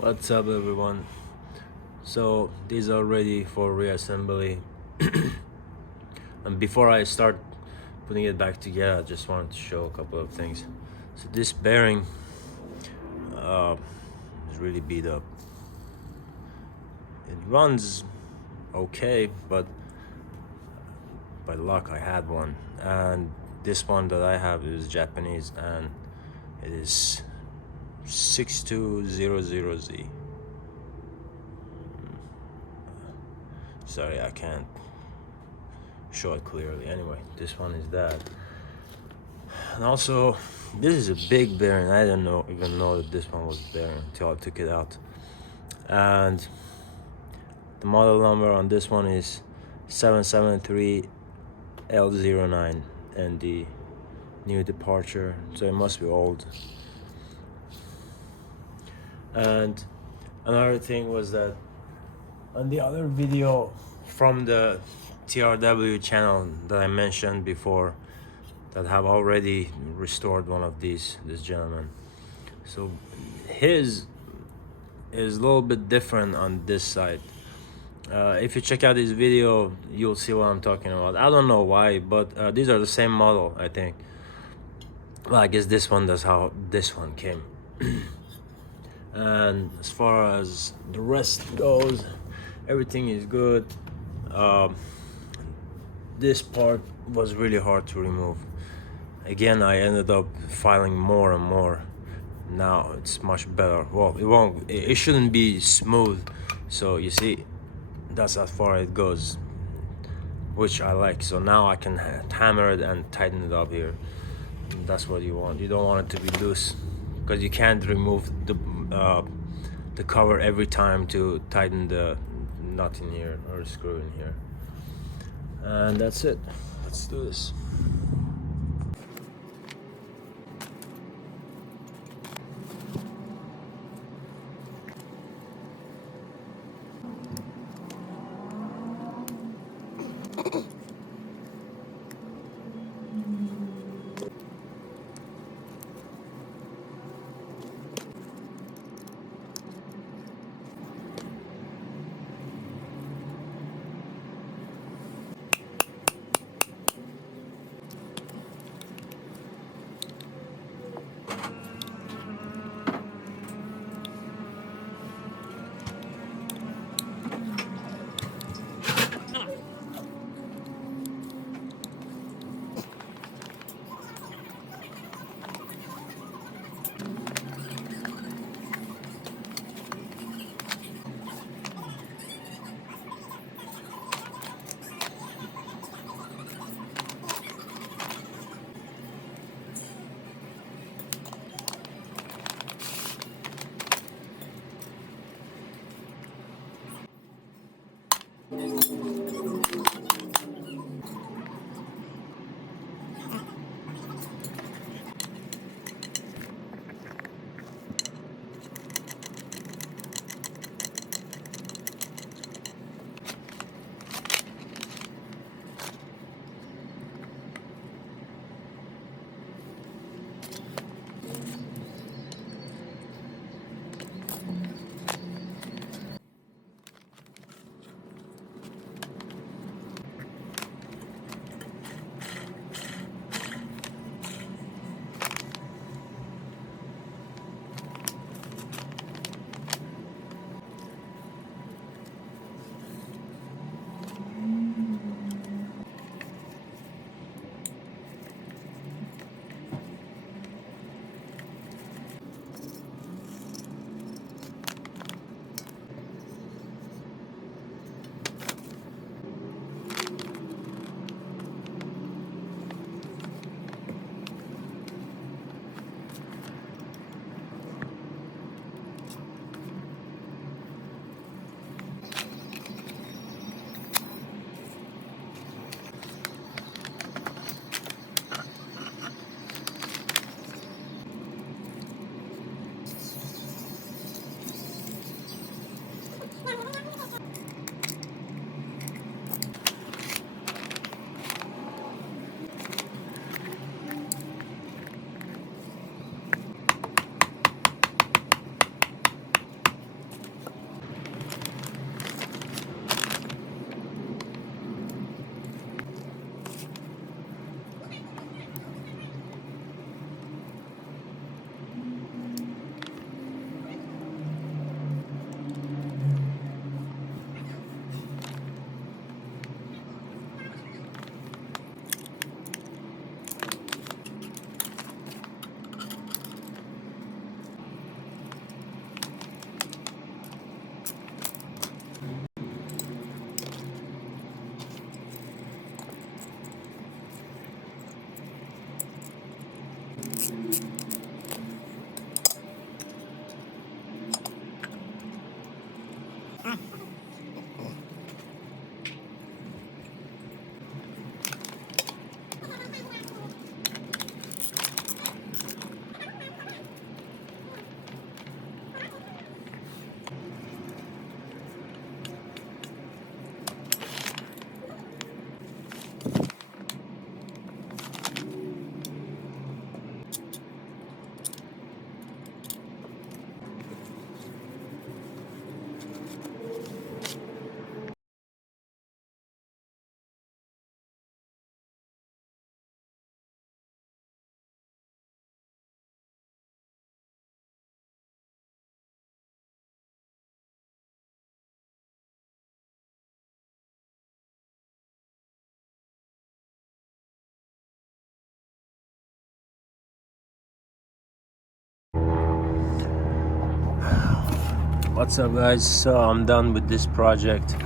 What's up, everyone? So these are ready for reassembly. And before I start putting it back together, I just wanted to show a couple of things. So this bearing is really beat up. It runs okay, but by luck I had one, and this one that I have is Japanese, and it is 6200Z. Sorry, I can't show it clearly. Anyway, this one is that. And also, this is a big bearing. I didn't even know that this one was a bearing until I took it out. And the model number on this one is 773L09, and the new departure, so it must be old. And another thing was that on the other video from the TRW channel that I mentioned before, that have already restored one of these, this gentleman, so his is a little bit different on this side. If you check out this video, you'll see what I'm talking about. I don't know why, but these are the same model, I think. Well, I guess this one, that's how this one came. And as far as the rest goes, everything is good. This part was really hard to remove. Again, I ended up filing more and more. Now it's much better. Well, it shouldn't be smooth, so you see, that's as far as it goes, which I like. So now I can hammer it and tighten it up here. That's what you want. You don't want it to be loose, because you can't remove the cover every time to tighten the nut in here or screw in here. And that's it. Let's do this. What's up, guys? So I'm done with this project.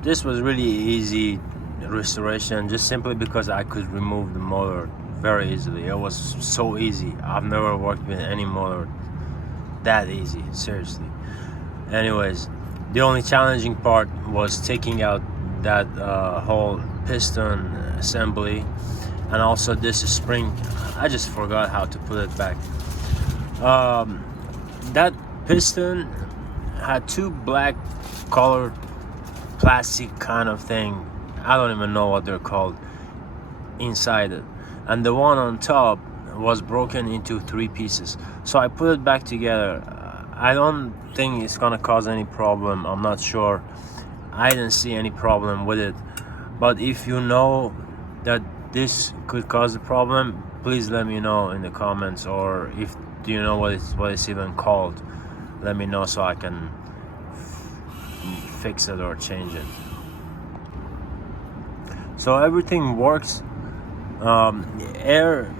This was really easy restoration, just simply because I could remove the motor very easily. It was so easy. I've never worked with any motor that easy, seriously. Anyways, the only challenging part was taking out that whole piston assembly, and also this spring. I just forgot how to put it back. That piston had two black colored plastic kind of thing, I don't even know what they're called, inside it, and the one on top was broken into 3 pieces. So I put it back together. I don't think it's gonna cause any problem. I'm not sure. I didn't see any problem with it, but if you know that this could cause a problem, please let me know in the comments, or if you know what it's even called, let me know so I can fix it or change it. So everything works. Air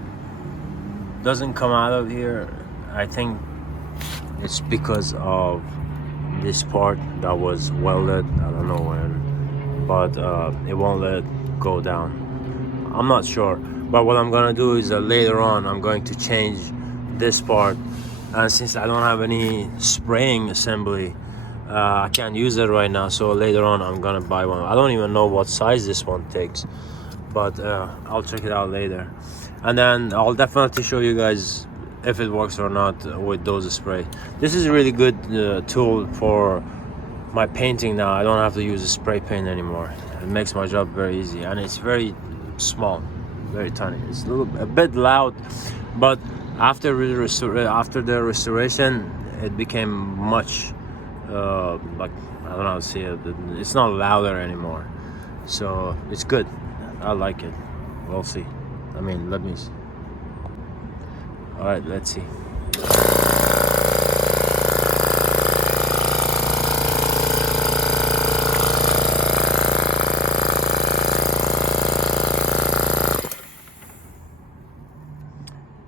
doesn't come out of here. I think it's because of this part that was welded, I don't know when, but it won't let it go down. I'm not sure, but what I'm gonna do is later on I'm going to change this part, and since I don't have any spraying assembly, I can't use it right now, so later on I'm gonna buy one. I don't even know what size this one takes, but I'll check it out later, and then I'll definitely show you guys if it works or not with those spray. This is a really good tool for my painting now. I don't have to use a spray paint anymore. It makes my job very easy, and it's very small, very tiny. It's a bit loud, but after the restoration it became much like, I don't know how to say it, it's not louder anymore, so it's good. I like it. We'll see. I mean, let me see. All right, let's see.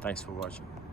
Thanks for watching.